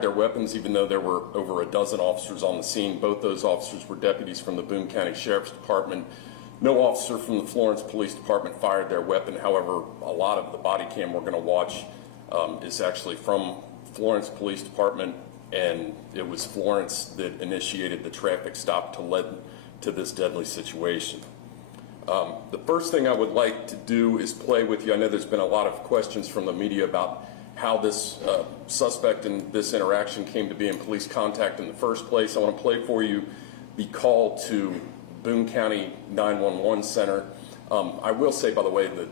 their weapons, even though there were over a dozen officers on the scene. Both those officers were deputies from the Boone County Sheriff's Department. No officer from the Florence Police Department fired their weapon. However, a lot of the body cam we're going to watch is actually from Florence Police Department, and it was Florence that initiated the traffic stop to lead to this deadly situation. The first thing I would like to do is play with you. I know there's been a lot of questions from the media about how this suspect in this interaction came to be in police contact in the first place. I want to play for you the call to Boone County 911 Center. I will say, by the way, that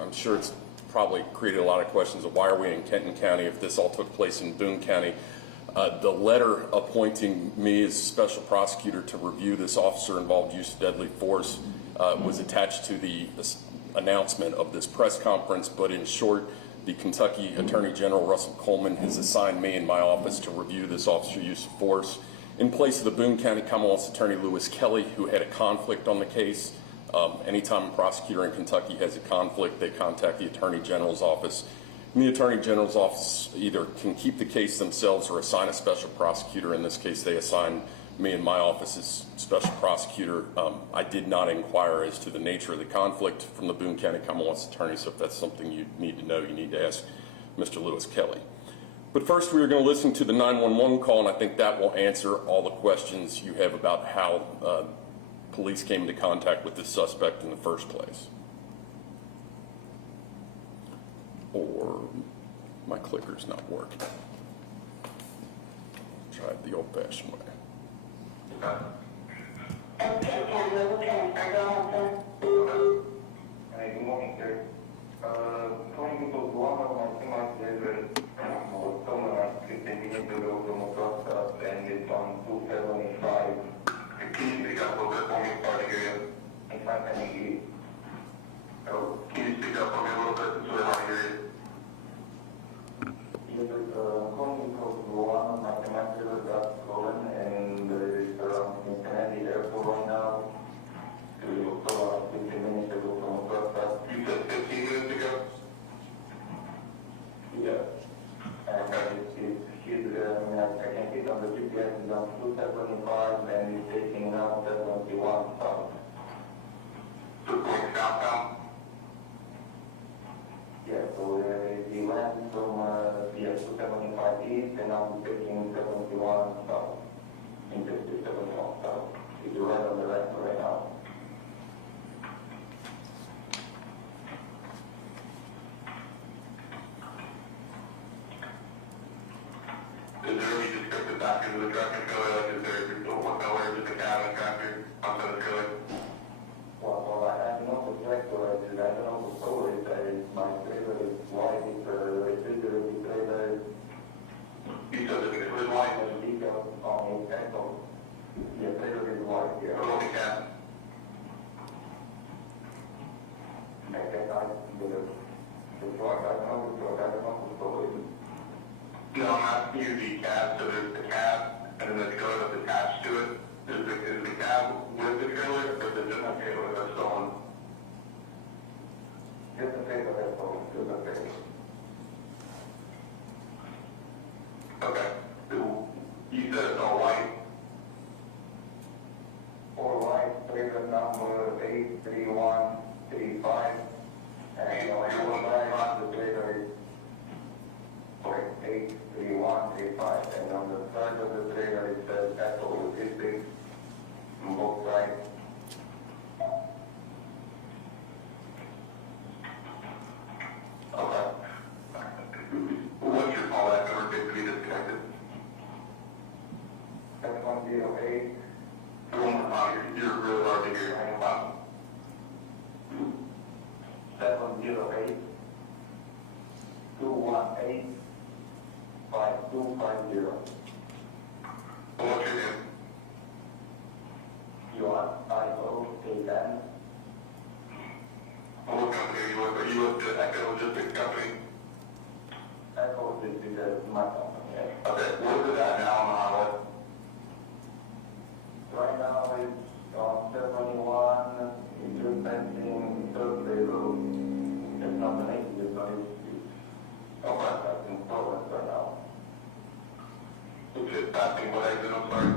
I'm sure it's probably created a lot of questions of why are we in Kenton County if this all took place in Boone County. The letter appointing me as special prosecutor to review this officer-involved use of deadly force was attached to the announcement of this press conference, but in short, the Kentucky Attorney General Russell Coleman has assigned me in my office to review this officer use of force in place of the Boone County Commonwealth's Attorney Lewis Kelly, who had a conflict on the case. Anytime a prosecutor in Kentucky has a conflict, they contact the Attorney General's office. And the Attorney General's office either can keep the case themselves or assign a special prosecutor. In this case, they assigned me in my office as special prosecutor. I did not inquire as to the nature of the conflict from the Boone County Commonwealth's attorney, so if that's something you need to know, you need to ask Mr. Lewis Kelly. But first, we are going to listen to the 911 call, and I think that will answer all the questions you have about how police came into contact with this suspect in the first place. Or my clicker's not working. Try it the old-fashioned way. Hey, good morning, sir. Calling because one of my teammates was someone 15 minutes ago from a cross up and it's on 275. Can you speak up a little bit for me? Sorry to hear you. If I can hear you. Oh, can you speak up for me a little bit so I can hear you? Yes, calling because one of my teammates got stolen and it's around Cincinnati Airport right now. It was 15 minutes ago from a cross up. You said 15 minutes ago? Yeah. And I can see on the GPS is on 275 and it's taking now 721 south. So going southbound? Yeah, so he went from 275 east and now he's taking 71 south. Interstate 71 south. He's right on the right now. Is there any descriptive back into the truck and go like, is there nowhere just a cab and tractor outside the trailer? Well, I don't know the tractor, I don't know the story. My trailer is white, it's a refrigerated trailer. You said that it was white? The details on the axle. The trailer is white, yeah. What about the cab? The truck, I don't know the story. No, I'm asking you the cab, so there's the cab, and then there's the trailer that's attached to it. Is the cab with the trailer, or is it just a trailer that's stolen? Just a trailer that's stolen, just a trailer. Okay. You said it's all white? All white, trailer number 83135. And the trailer is 83135, and on the side of the trailer it says Apple Logistics on both sides. Okay. What's your call that number to be disconnected? 7108. You're really hard to hear. Hang on. 708 218 5250. What's your name? You want IO8N? What company are you with? Are you with the Echo Logistics Company? Echo Logistics is my company, yeah. Okay, where is it at now on the highway? Right now it's on 71, it's just passing Thursday Road. It's not the name, it's not. Okay. That's in Florence right now. dispatching what exit, I'm sorry?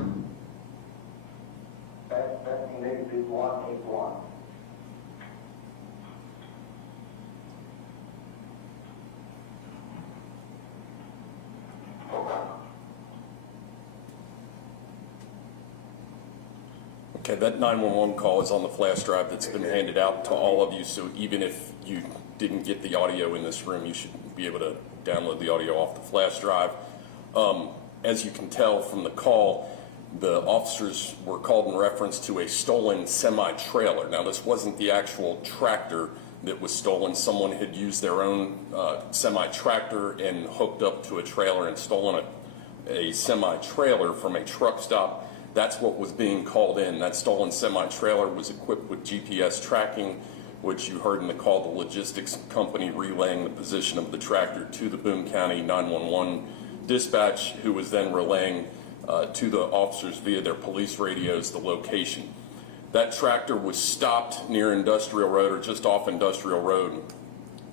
Dispatching exit 181. Okay, that 911 call is on the flash drive that's been handed out to all of you, so even if you didn't get the audio in this room, you should be able to download the audio off the flash drive. As you can tell from the call, the officers were called in reference to a stolen semi-trailer. Now, this wasn't the actual tractor that was stolen. Someone had used their own semi-tractor and hooked up to a trailer and stolen a semi-trailer from a truck stop. That's what was being called in. That stolen semi-trailer was equipped with GPS tracking, which you heard in the call, the logistics company relaying the position of the tractor to the Boone County 911 dispatch, who was then relaying to the officers via their police radios the location. That tractor was stopped near Industrial Road, or just off Industrial Road,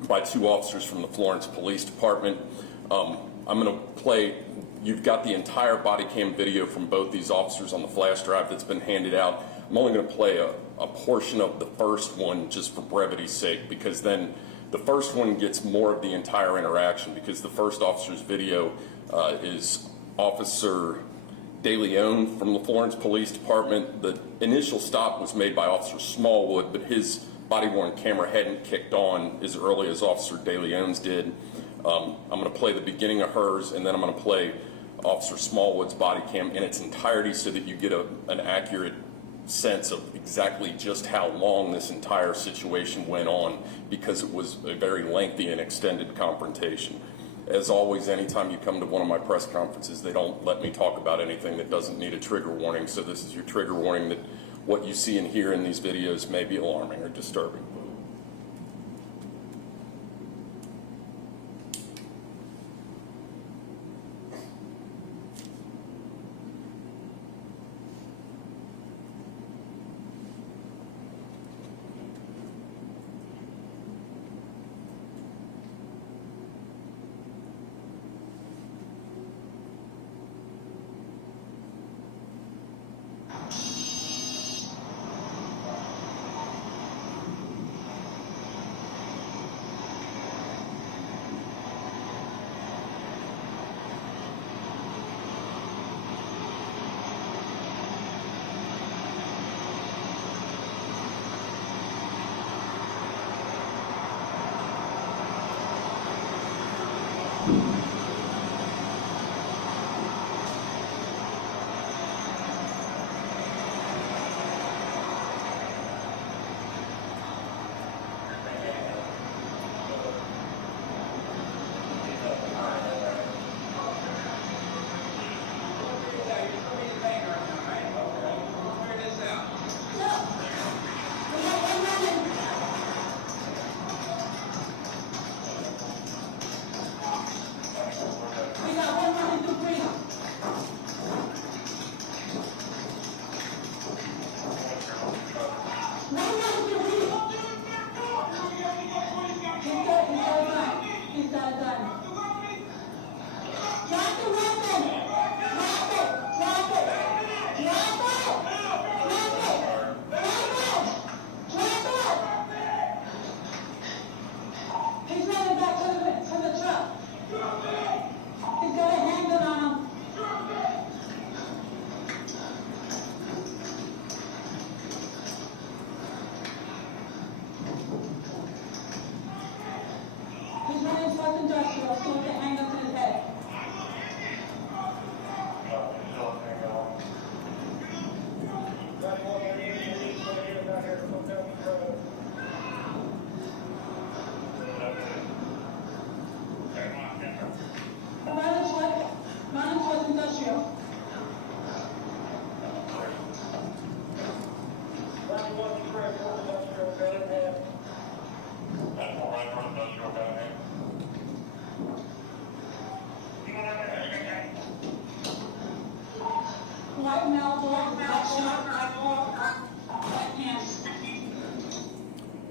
by two officers from the Florence Police Department. I'm going to play. You've got the entire body cam video from both these officers on the flash drive that's been handed out. I'm only going to play a portion of the first one just for brevity's sake, because then the first one gets more of the entire interaction, because the first officer's video is Officer De Leon from the Florence Police Department. The initial stop was made by Officer Smallwood, but his body-worn camera hadn't kicked on as early as Officer De Leon's did. I'm going to play the beginning of hers, and then I'm going to play Officer Smallwood's body cam in its entirety so that you get an accurate sense of exactly just how long this entire situation went on, because it was a very lengthy and extended confrontation. As always, anytime you come to one of my press conferences, they don't let me talk about anything that doesn't need a trigger warning, so this is your trigger warning that what you see and hear in these videos may be alarming or disturbing.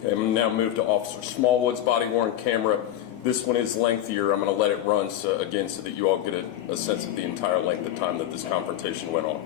Okay, I'm now move to Officer Smallwood's body-worn camera. This one is lengthier. I'm going to let it run so that you all get a sense of the entire length of time that this confrontation went on.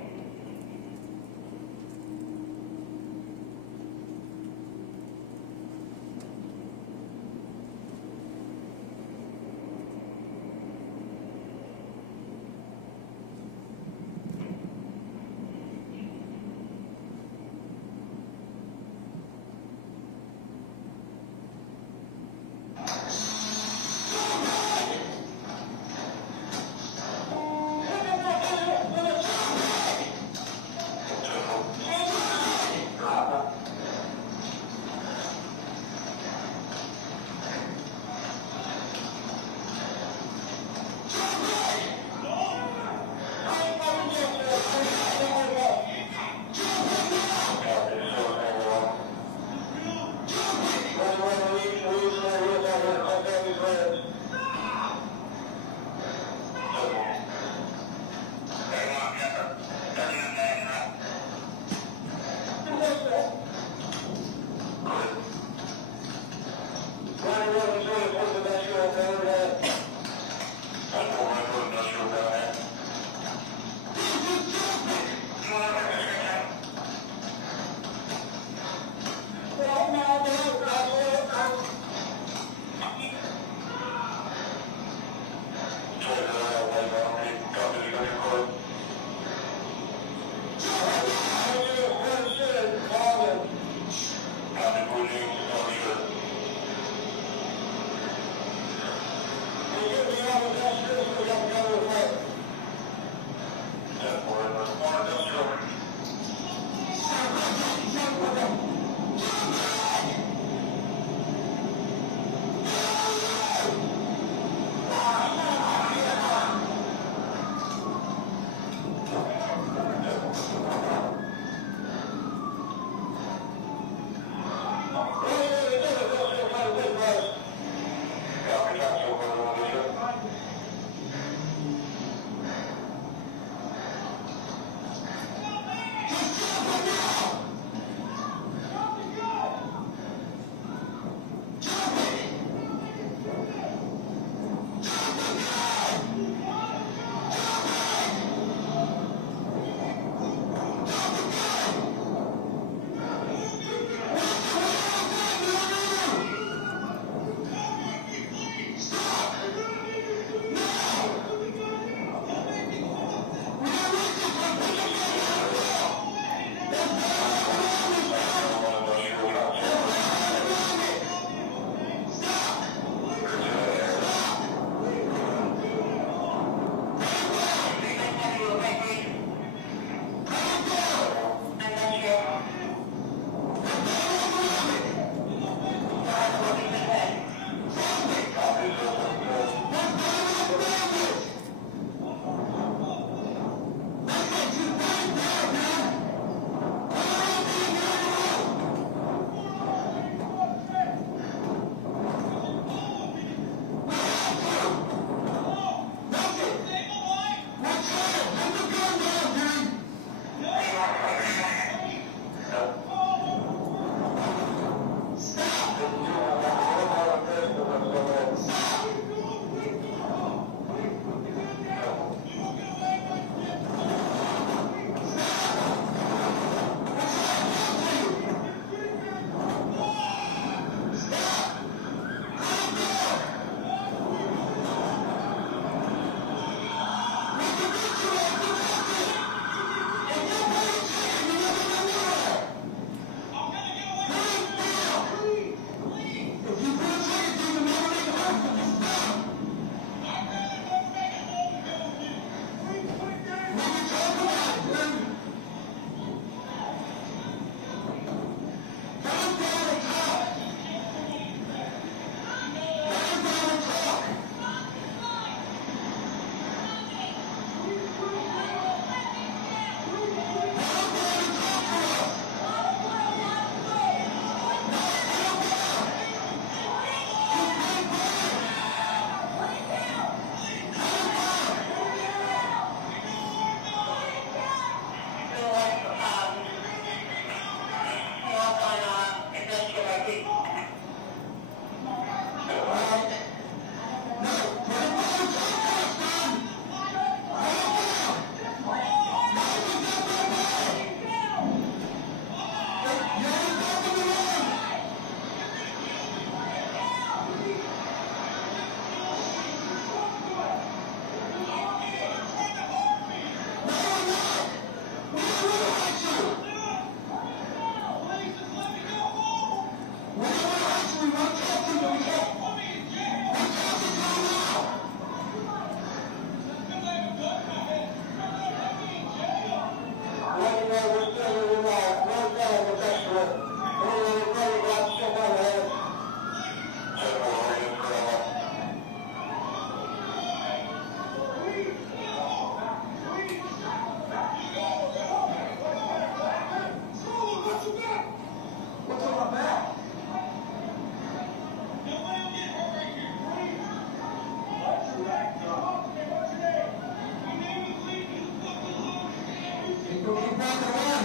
People keep walking away.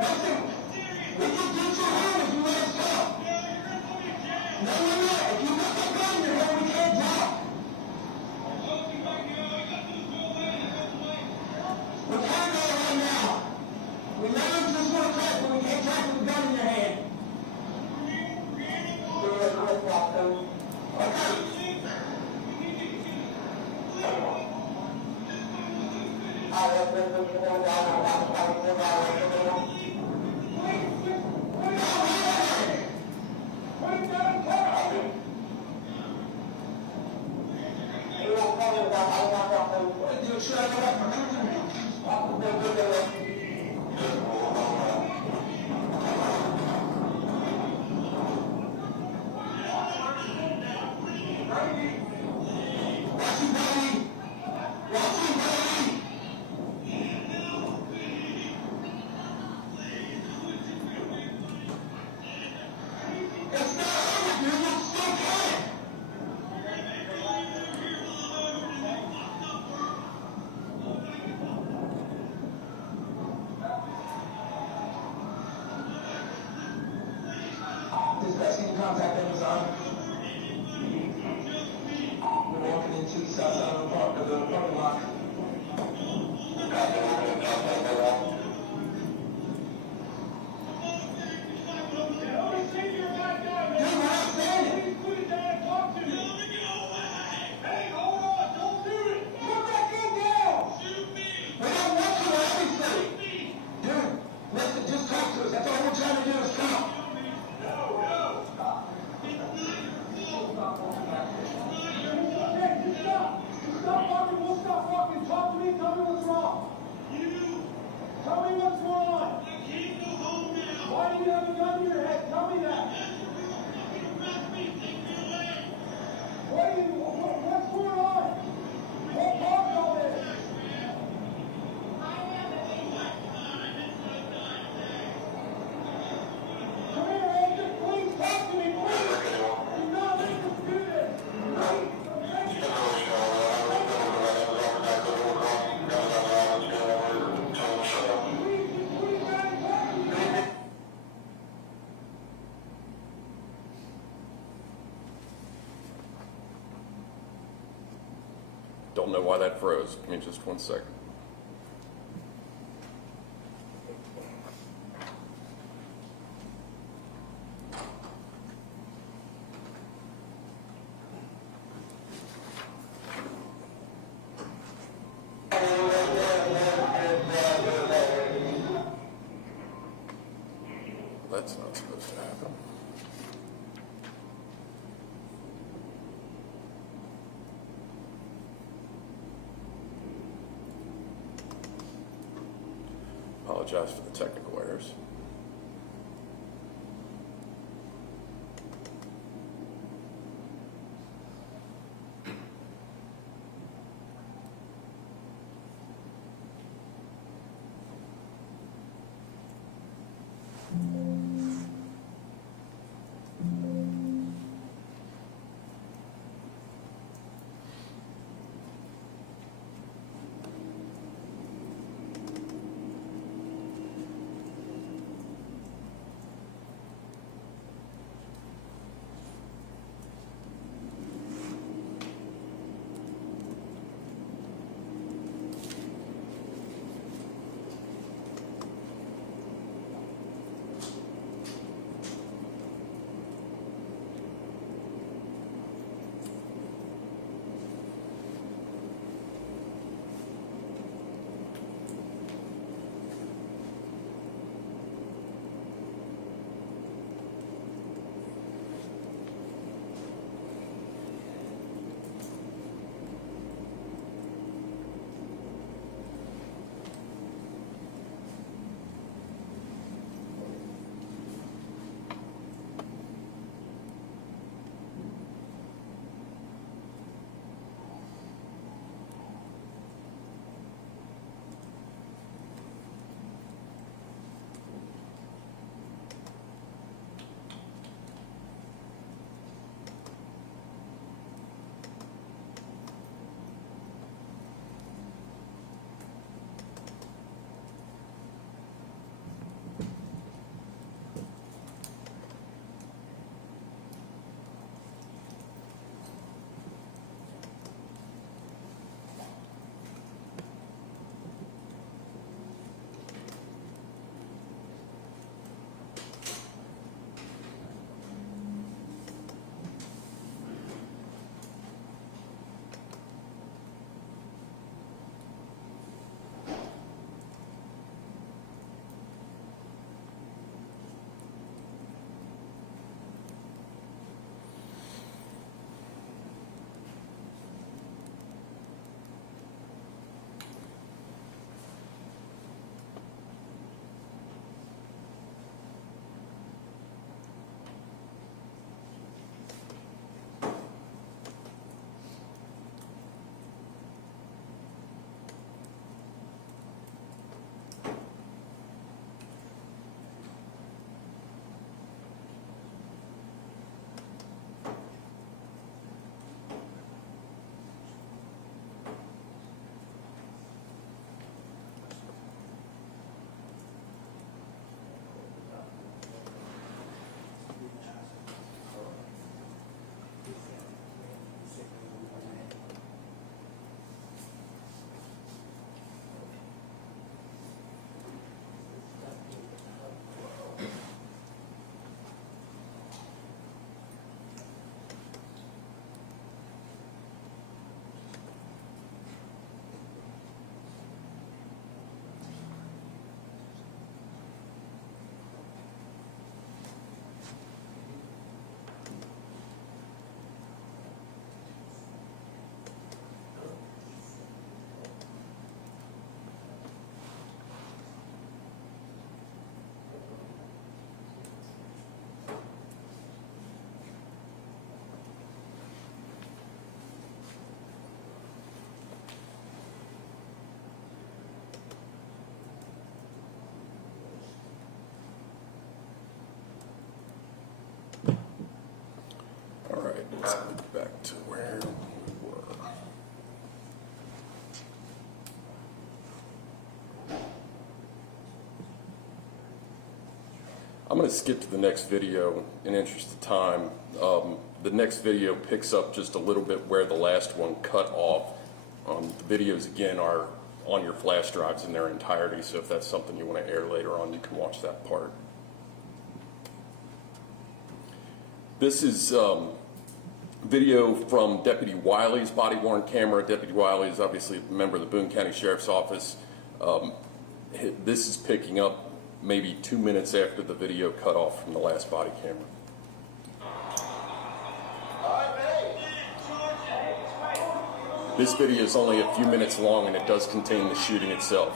Listen, we can get your hand if you let us go. No, we're not. If you got that gun in your hand, we can't talk. We can't go right now. We literally just want to talk, but we can't talk with a gun in your hand. Contact Amazon. We're walking into the south side of the parking lot. Don't know why that froze. Give me just 1 second. That's not supposed to happen. Apologize for the technical errors. I'm going to skip to the next video in interest of time. The next video picks up just a little bit where the last one cut off. The videos, again, are on your flash drives in their entirety, so if that's something you want to air later on, you can watch that part. This is video from Deputy Wiley's body-worn camera. Deputy Wiley is obviously a member of the Boone County Sheriff's Office. This is picking up maybe 2 minutes after the video cut off from the last body camera. This video is only a few minutes long, and it does contain the shooting itself.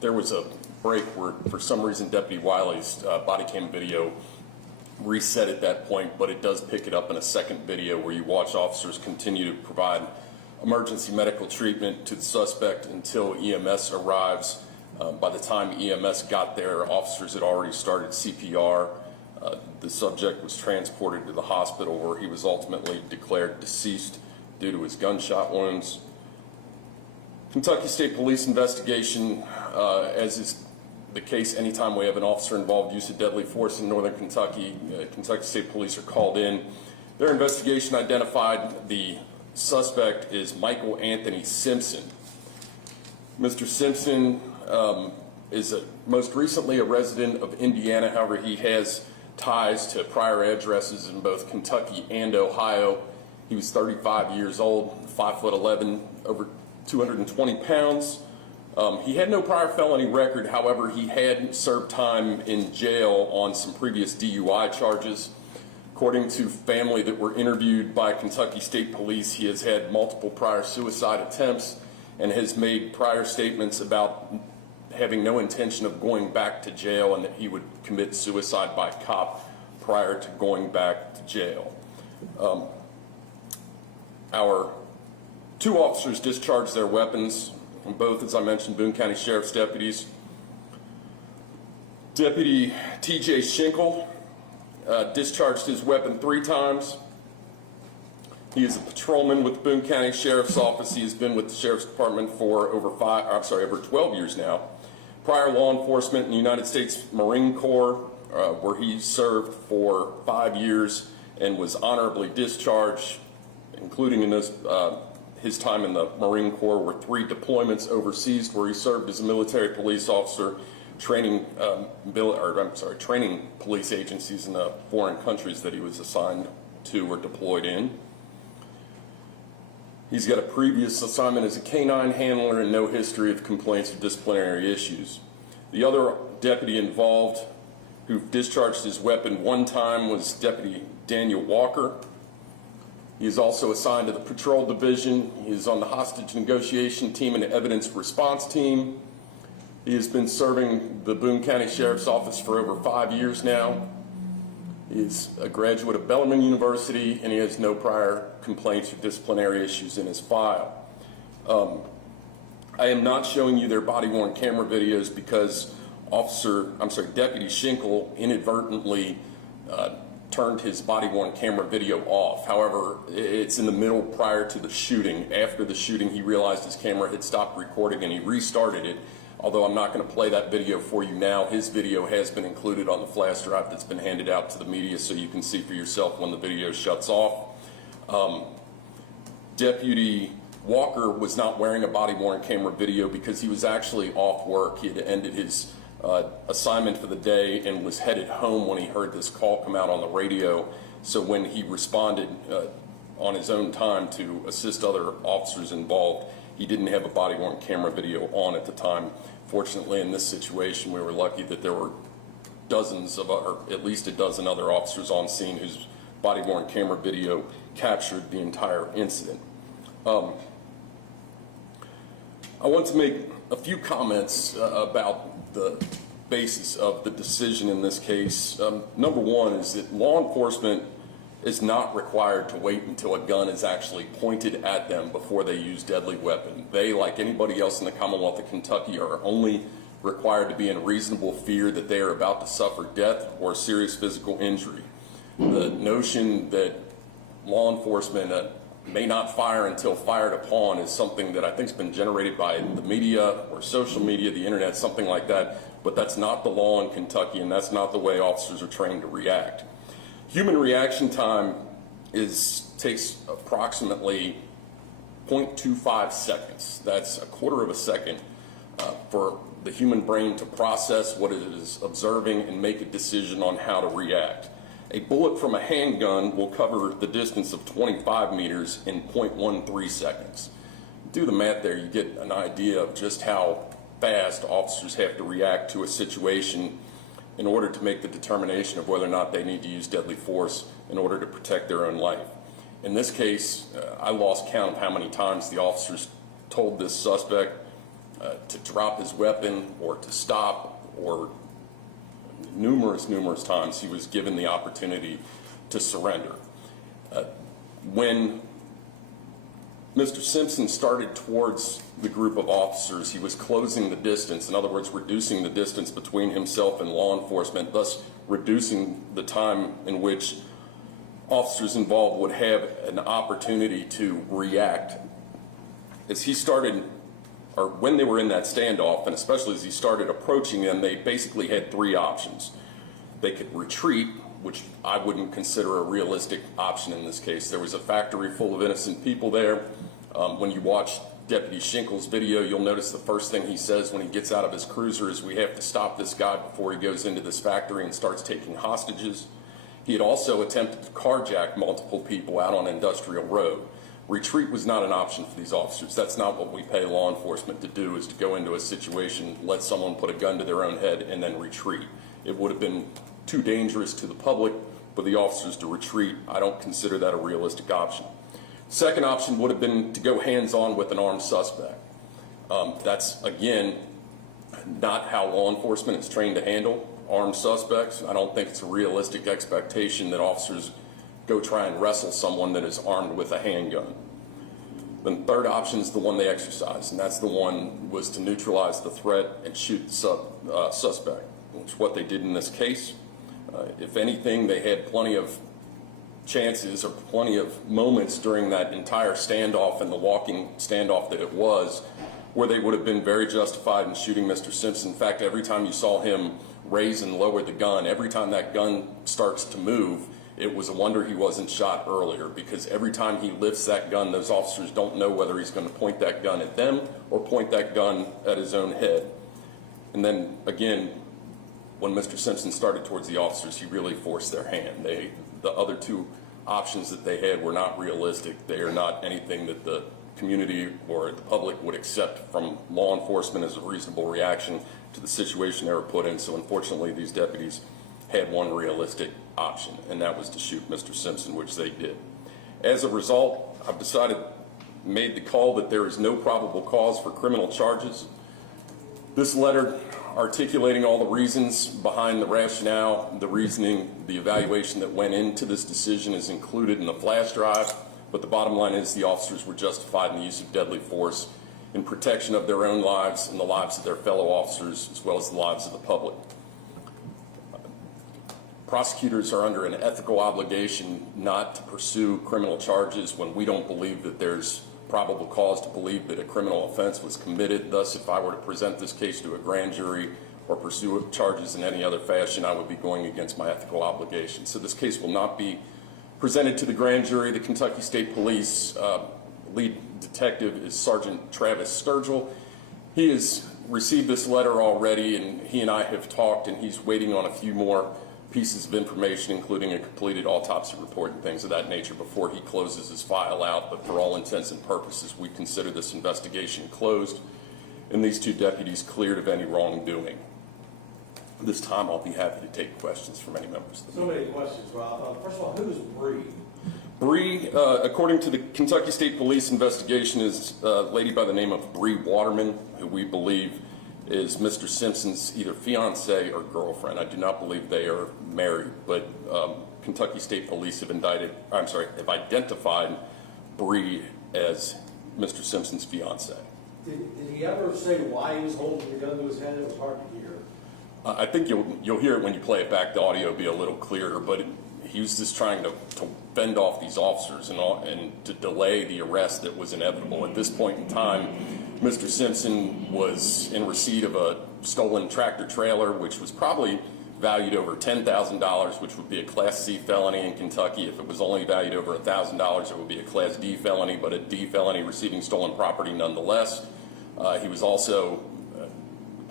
there was a break where, for some reason, Deputy Wiley's body cam video reset at that point, but it does pick it up in a second video where you watch officers continue to provide emergency medical treatment to the suspect until EMS arrives. By the time EMS got there, officers had already started CPR. The subject was transported to the hospital where he was ultimately declared deceased due to his gunshot wounds. Kentucky State Police investigation, as is the case anytime we have an officer involved use of deadly force in northern Kentucky, Kentucky State Police are called in. Their investigation identified the suspect is Michael Anthony Simpson. Mr. Simpson is most recently a resident of Indiana. However, he has ties to prior addresses in both Kentucky and Ohio. He was 35 years old, 5'11", over 220 pounds. He had no prior felony record. However, he had served time in jail on some previous DUI charges. According to family that were interviewed by Kentucky State Police, he has had multiple prior suicide attempts and has made prior statements about having no intention of going back to jail and that he would commit suicide by cop prior to going back to jail. Our two officers discharged their weapons, both, as I mentioned, Boone County Sheriff's deputies. Deputy T.J. Schinkel discharged his weapon 3 times. He is a patrolman with the Boone County Sheriff's Office. He has been with the Sheriff's Department for over 12 years now. Prior law enforcement in the United States Marine Corps, where he served for 5 years and was honorably discharged, including in his time in the Marine Corps, were 3 deployments overseas where he served as a military police officer, training police agencies in the foreign countries that he was assigned to or deployed in. He's got a previous assignment as a canine handler and no history of complaints or disciplinary issues. The other deputy involved who discharged his weapon 1 time was Deputy Daniel Walker. He is also assigned to the patrol division. He is on the hostage negotiation team and the evidence response team. He has been serving the Boone County Sheriff's Office for over 5 years now. He is a graduate of Bellarmine University, and he has no prior complaints or disciplinary issues in his file. I am not showing you their body-worn camera videos because Deputy Schinkel inadvertently turned his body-worn camera video off. However, it's in the middle prior to the shooting. After the shooting, he realized his camera had stopped recording and he restarted it. Although I'm not going to play that video for you now, his video has been included on the flash drive that's been handed out to the media so you can see for yourself when the video shuts off. Deputy Walker was not wearing a body-worn camera video because he was actually off work. He had ended his assignment for the day and was headed home when he heard this call come out on the radio. So when he responded on his own time to assist other officers involved, he didn't have a body-worn camera video on at the time. Fortunately, in this situation, we were lucky that there were dozens of, or at least a dozen other officers on scene whose body-worn camera video captured the entire incident. I want to make a few comments about the basis of the decision in this case. Number one is that law enforcement is not required to wait until a gun is actually pointed at them before they use deadly weapon. They, like anybody else in the Commonwealth of Kentucky, are only required to be in reasonable fear that they are about to suffer death or serious physical injury. The notion that law enforcement may not fire until fired upon is something that I think has been generated by the media or social media, the internet, something like that, but that's not the law in Kentucky, and that's not the way officers are trained to react. Human reaction time takes approximately 0.25 seconds. That's a quarter of a second for the human brain to process what it is observing and make a decision on how to react. A bullet from a handgun will cover the distance of 25 meters in 0.13 seconds. Do the math there, you get an idea of just how fast officers have to react to a situation in order to make the determination of whether or not they need to use deadly force in order to protect their own life. In this case, I lost count of how many times the officers told this suspect to drop his weapon or to stop, or numerous times he was given the opportunity to surrender. When Mr. Simpson started towards the group of officers, he was closing the distance, in other words, reducing the distance between himself and law enforcement, thus reducing the time in which officers involved would have an opportunity to react. As he started, or when they were in that standoff, and especially as he started approaching them, they basically had three options. They could retreat, which I wouldn't consider a realistic option in this case. There was a factory full of innocent people there. When you watch Deputy Schinkel's video, you'll notice the first thing he says when he gets out of his cruiser is, "We have to stop this guy before he goes into this factory and starts taking hostages." He had also attempted to carjack multiple people out on Industrial Road. Retreat was not an option for these officers. That's not what we pay law enforcement to do, is to go into a situation, let someone put a gun to their own head, and then retreat. It would have been too dangerous to the public for the officers to retreat. I don't consider that a realistic option. Second option would have been to go hands-on with an armed suspect. That's, again, not how law enforcement is trained to handle armed suspects. I don't think it's a realistic expectation that officers go try and wrestle someone that is armed with a handgun. Then third option is the one they exercised, and that's the one was to neutralize the threat and shoot the suspect, which is what they did in this case. If anything, they had plenty of chances or plenty of moments during that entire standoff and the walking standoff that it was, where they would have been very justified in shooting Mr. Simpson. In fact, every time you saw him raise and lower the gun, every time that gun starts to move, it was a wonder he wasn't shot earlier, because every time he lifts that gun, those officers don't know whether he's going to point that gun at them or point that gun at his own head. And then again, when Mr. Simpson started towards the officers, he really forced their hand. The other two options that they had were not realistic. They are not anything that the community or the public would accept from law enforcement as a reasonable reaction to the situation they were put in. So unfortunately, these deputies had one realistic option, and that was to shoot Mr. Simpson, which they did. As a result, I've made the call that there is no probable cause for criminal charges. This letter articulating all the reasons behind the rationale, the reasoning, the evaluation that went into this decision is included in the flash drive, but the bottom line is the officers were justified in the use of deadly force in protection of their own lives and the lives of their fellow officers, as well as the lives of the public. Prosecutors are under an ethical obligation not to pursue criminal charges when we don't believe that there's probable cause to believe that a criminal offense was committed. Thus, if I were to present this case to a grand jury or pursue charges in any other fashion, I would be going against my ethical obligation. So this case will not be presented to the grand jury. The Kentucky State Police lead detective is Sergeant Travis Sturgill. He has received this letter already, and he and I have talked, and he's waiting on a few more pieces of information, including a completed autopsy report and things of that nature, before he closes his file out. But for all intents and purposes, we consider this investigation closed and these two deputies cleared of any wrongdoing. This time I'll be happy to take questions from any members. So many questions, Rob. First of all, who's Bree? Bree, according to the Kentucky State Police investigation, is a lady by the name of Bree Waterman, who we believe is Mr. Simpson's either fiance or girlfriend. I do not believe they are married, but Kentucky State Police have identified Bree as Mr. Simpson's fiance. Did he ever say why he was holding the gun to his head? It was hard to hear. I think you'll hear it when you play it back. The audio will be a little clearer, but he was just trying to fend off these officers and to delay the arrest that was inevitable. At this point in time, Mr. Simpson was in receipt of a stolen tractor trailer, which was probably valued over $10,000, which would be a Class C felony in Kentucky. If it was only valued over $1,000, it would be a Class D felony, but a D felony receiving stolen property nonetheless. He was also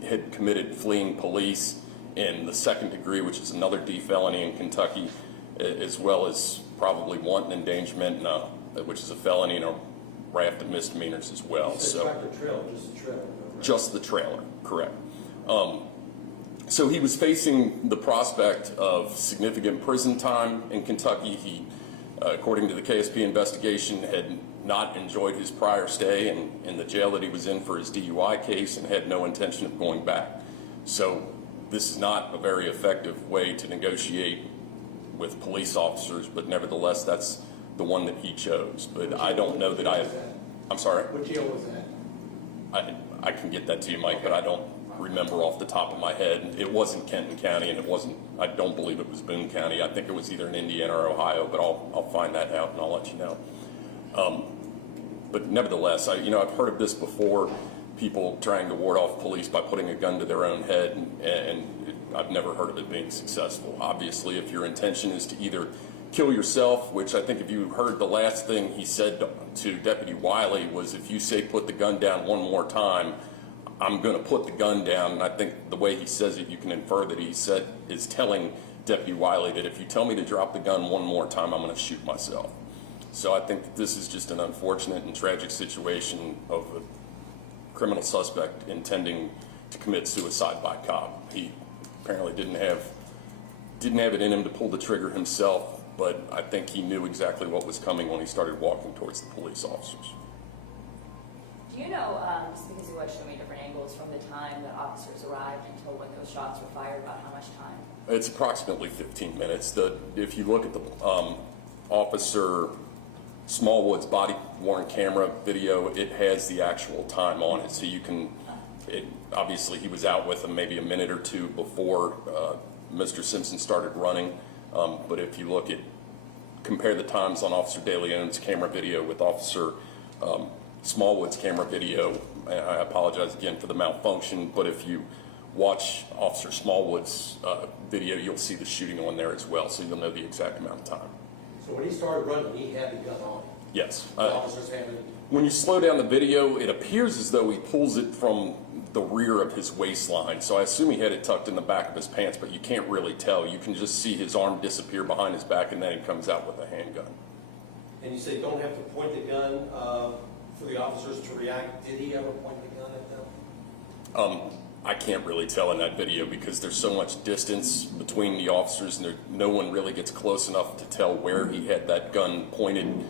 had committed fleeing police in the second degree, which is another D felony in Kentucky, as well as probably wanton endangerment, which is a felony and a raft of misdemeanors as well. So tractor trailer, just the trailer. Right? Just the trailer, correct. So he was facing the prospect of significant prison time in Kentucky. He, according to the KSP investigation, had not enjoyed his prior stay in the jail that he was in for his DUI case and had no intention of going back. So this is not a very effective way to negotiate with police officers, but nevertheless, that's the one that he chose. But I don't know that I'm sorry? What jail was that? I can get that to you, Mike, but I don't remember off the top of my head. It wasn't Kenton County, and I don't believe it was Boone County. I think it was either in Indiana or Ohio, but I'll find that out and I'll let you know. But nevertheless, I've heard of this before, people trying to ward off police by putting a gun to their own head, and I've never heard of it being successful. Obviously, if your intention is to either kill yourself, which I think if you heard the last thing he said to Deputy Wiley was, if you say put the gun down one more time, I'm going to put the gun down. And I think the way he says it, you can infer that he is telling Deputy Wiley that if you tell me to drop the gun one more time, I'm going to shoot myself. So I think that this is just an unfortunate and tragic situation of a criminal suspect intending to commit suicide by cop. He apparently didn't have it in him to pull the trigger himself, but I think he knew exactly what was coming when he started walking towards the police officers. Do you know, just because you watched so many different angles, from the time that officers arrived until when those shots were fired, about how much time? It's approximately 15 minutes. If you look at the Officer Smallwood's body-worn camera video, it has the actual time on it, so you can. Obviously, he was out with him maybe a minute or two before Mr. Simpson started running. But if you compare the times on Officer De Leon's camera video with Officer Smallwood's camera video, and I apologize again for the malfunction, but if you watch Officer Smallwood's video, you'll see the shooting on there as well, so you'll know the exact amount of time. So when he started running, he had the gun on. Yes. The officers had it. When you slow down the video, it appears as though he pulls it from the rear of his waistline. So I assume he had it tucked in the back of his pants, but you can't really tell. You can just see his arm disappear behind his back, and then he comes out with a handgun. And you say you don't have to point the gun for the officers to react. Did he ever point the gun at them? I can't really tell in that video because there's so much distance between the officers, and no one really gets close enough to tell where he had that gun pointed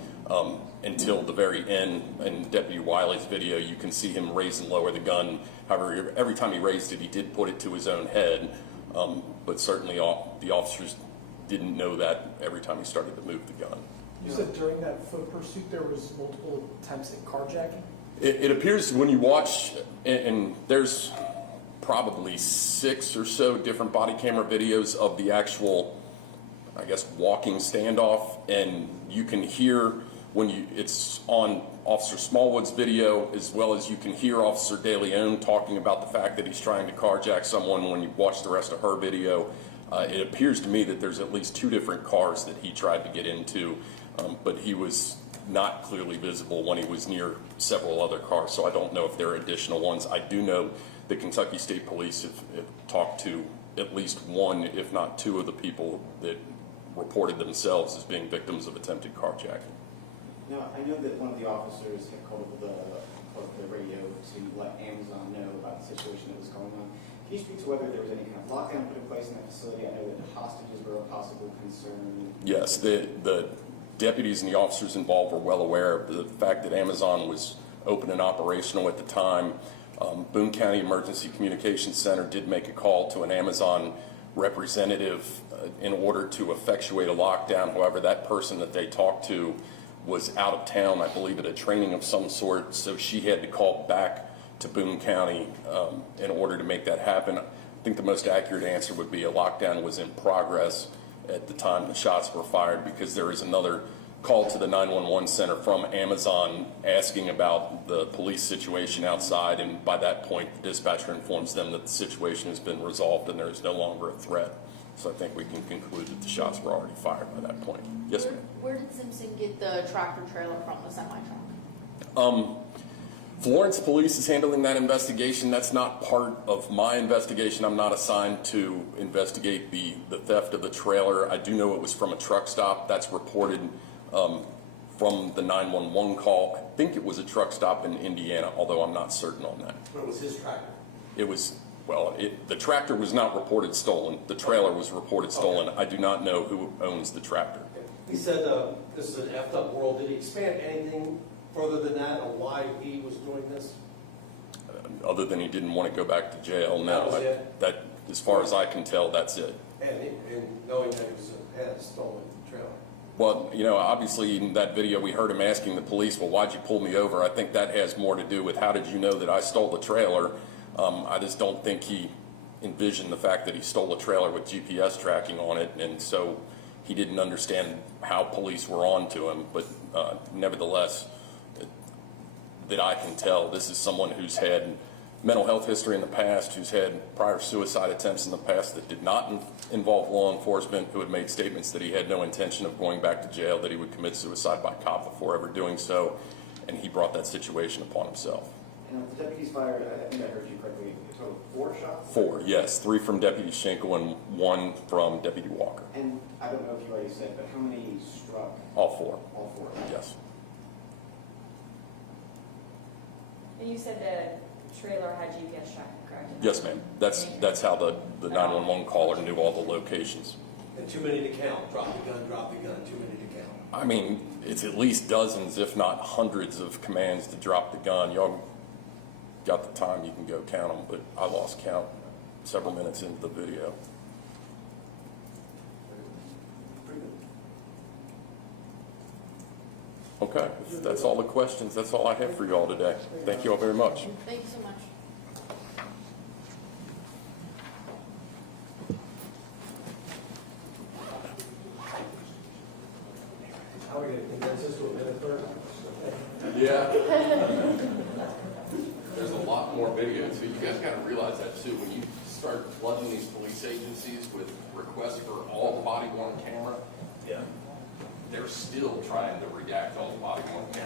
until the very end. In Deputy Wiley's video, you can see him raise and lower the gun. However, every time he raised it, he did put it to his own head, but certainly the officers didn't know that every time he started to move the gun. You said during that foot pursuit there was multiple attempts at carjacking? It appears when you watch, and there's probably 6 or so different body camera videos of the actual, I guess, walking standoff, and you can hear it's on Officer Smallwood's video, as well as you can hear Officer De Leon talking about the fact that he's trying to carjack someone. When you watch the rest of her video, it appears to me that there's at least 2 different cars that he tried to get into, but he was not clearly visible when he was near several other cars, so I don't know if there are additional ones. I do know the Kentucky State Police have talked to at least 1, if not 2, of the people that reported themselves as being victims of attempted carjacking. Now, I know that one of the officers had called the radio to let Amazon know about the situation that was going on. Can you speak to whether there was any kind of lockdown put in place in that facility? I know that the hostages were a possible concern. Yes, the deputies and the officers involved were well aware of the fact that Amazon was open and operational at the time. Boone County Emergency Communications Center did make a call to an Amazon representative in order to effectuate a lockdown. However, that person that they talked to was out of town, I believe at a training of some sort, so she had to call back to Boone County in order to make that happen. I think the most accurate answer would be a lockdown was in progress at the time the shots were fired, because there is another call to the 911 center from Amazon asking about the police situation outside, and by that point the dispatcher informs them that the situation has been resolved and there is no longer a threat. So I think we can conclude that the shots were already fired by that point. Yes, ma'am. Where did Simpson get the tractor trailer from, the semi-truck? Florence Police is handling that investigation. That's not part of my investigation. I'm not assigned to investigate the theft of the trailer. I do know it was from a truck stop. That's reported from the 911 call. I think it was a truck stop in Indiana, although I'm not certain on that. But it was his tractor. It was, well, the tractor was not reported stolen. The trailer was reported stolen. I do not know who owns the tractor. He said this is an effed up world. Did he expand anything further than that on why he was doing this? Other than he didn't want to go back to jail, no. That was it? That, as far as I can tell, that's it. And knowing that he had a stolen trailer? Well, you know, obviously in that video we heard him asking the police, well, why'd you pull me over? I think that has more to do with how did you know that I stole the trailer? I just don't think he envisioned the fact that he stole a trailer with GPS tracking on it, and so he didn't understand how police were on to him. But nevertheless, that I can tell, this is someone who's had mental health history in the past, who's had prior suicide attempts in the past that did not involve law enforcement, who had made statements that he had no intention of going back to jail, that he would commit suicide by cop before ever doing so, and he brought that situation upon himself. And the deputies fired, I think I heard you correctly, a total of 4 shots? 4, yes. 3 from Deputy Schenkel and 1 from Deputy Walker. And I don't know if you already said, but how many struck? All 4, All 4? yes. And you said the trailer had GPS tracking, correct? Yes, ma'am. That's how the 911 caller knew all the locations. And too many to count. Drop the gun, too many to count. I mean, it's at least dozens, if not hundreds of commands to drop the gun. Y'all got the time, you can go count them, but I lost count several minutes into the video. Okay, if that's all the questions. That's all I have for you all today. Thank you all very much. Thank you so much. How are we going to condense this to a minute, 30? Yeah. There's a lot more video too. You guys got to realize that too. When you start flooding these police agencies with requests for all body-worn camera, Yeah. they're still trying to redact all the body-worn camera